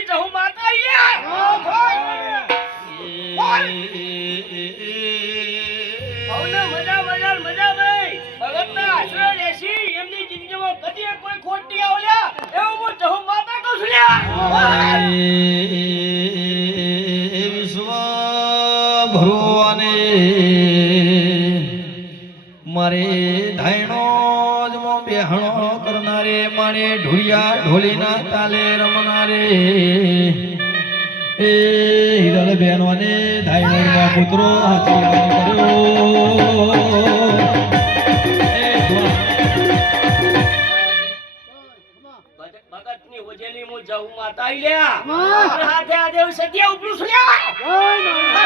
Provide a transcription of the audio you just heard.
મારી જહુ માતા અહીંયા ભાવના મજા ભાઈ ભગતના આશરો લેશી એમની જિંદગીમાં કદી કોઈ ખોટ નહીં આવલ્યા એવું હું જહુ માતા કહું છું લ્યા વિશ્વ ભગવાને મારે ધાયણો જ મો બેહણો કરનારે મારે ઢોલિયા ઢોલીના તાલે રમનારે એ હિરલ બહેનોને ધાયણોના પુત્રો હાથી કર્યો ભગતની વજેલી હું જહુ માતા અહીંયા હાથે આ દેવ સત્યા ઉપરું છું લ્યા